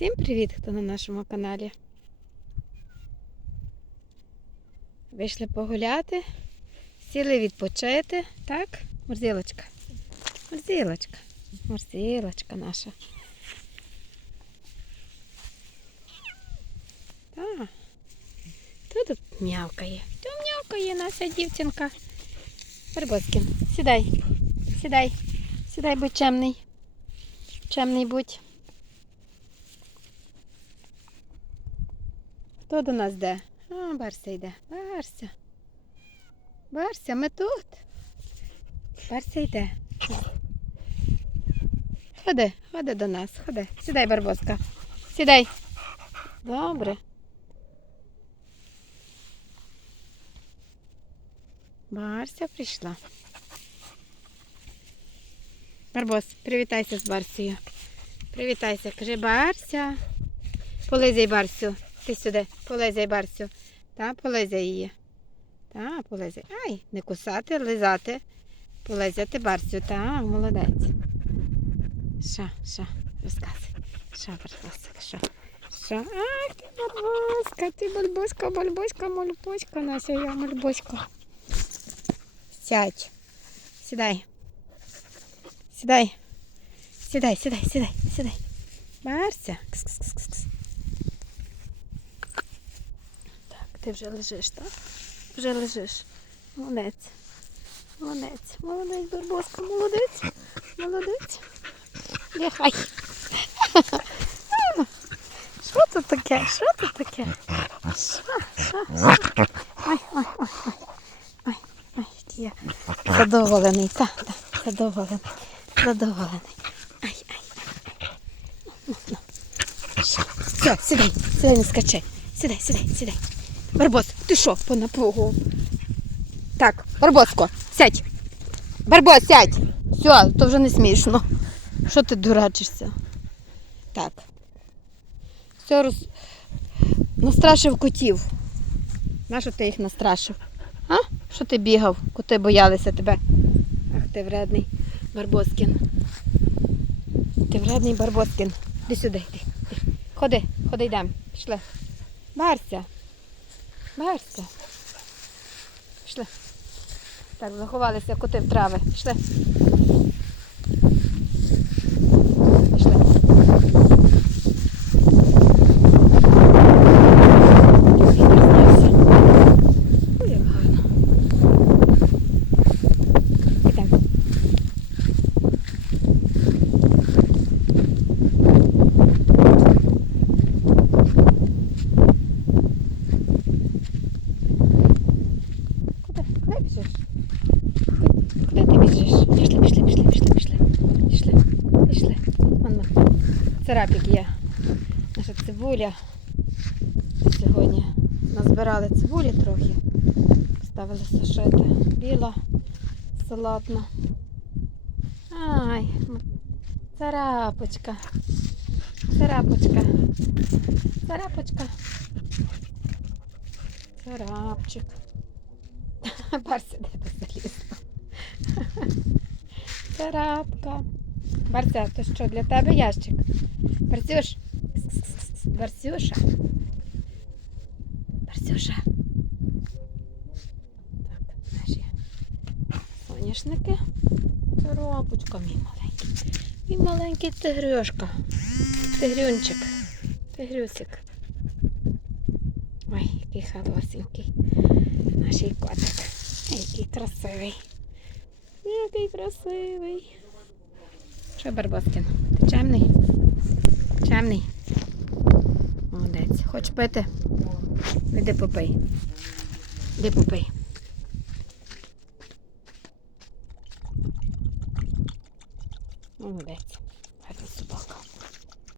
Всім привіт, хто на нашому каналі. Вийшли погуляти, сіли відпочити, так? Морзілочка. Морзілочка. Морзілочка наша. Так. Хто тут м'явкає? Хто м'явкає наша дівчинка? Барбоскін, сідай, сідай, сідай, будь чемний. Чемний будь. Хто до нас йде? А, Барся йде. Барся. Барся, ми тут. Барся йде. Ходи, ходи до нас, ходи. Сідай, Барбоска. Сідай. Добре. Барся прийшла. Барбос, привітайся з Барсею. Привітайся, кажи Барся. Полизай Барсю. Ти сюди, полизай Барсю. Та, полизай її. Та, полизай. Ай, не кусати, лизати. Полизати Барсю. Та, молодець. Що, що, розказуй. Що, Барбосик, що? Що? Ах, ти Барбоска, ти бульбоська, бульбоська, мульбоська, Нася, я мульбоська. Сядь. Сідай. Сідай. Сідай, сідай, сідай, сідай. Барся. Кс-кс-кс-кс. Так, ти вже лежиш, так? Вже лежиш. Молодець. Молодець. Молодець, Барбоска, молодець. Молодець. Лягай. Що це таке? Що це таке? Що? Що? Ой, ой, ой, задоволений, так, так, задоволений. Задоволений. Ай, ай. Ну, ну. Все, сідай, сідай, не скачай. Сідай, сідай, сідай. Барбос, ти що по? Так, Барбоско, сядь. Барбос, сядь. Все, то вже не смішно. Що ти дурачишся? Так. Все роз... настрашив котів. Нащо ти їх настрашив? А? Що ти бігав? Коти боялися тебе. Ах ти вредний Барбоскін. Ти вредний Барбоскін. Іди сюди, йди. Ходи, ходи йдемо. Пішли. Барся. Барся. Пішли. Так, заховалися коти в трави. Пішли. Вітер знявся. Ой, як гарно. Ідемо. Куди? Куди біжиш? Куди ти біжиш? Пішли, пішли, пішли, пішли, пішли. Пішли, пішли. Вон ми. Царапік є. Наша цибуля. Сьогодні назбирали цибулі трохи. Поставили сушити. Біла, салатна. Ай, царапочка. Царапочка. Царапочка. Царапчик. Барся, де ти залізла? Царапка. Барся, то що, для тебе ящик? Барсюш. Барсюша. Барсюша. Так, наші соняшники. Коробочка, мій маленький. Мій маленький тигрюшка. Тигрюнчик. Тигрюсик. Ой, який хорошенький. Наш котик. Який красивий. Який красивий. Що, Барбоскін? Ти чемний? Чемний. Молодець. Хоч пити? Іди попий. Іди попий. Молодець.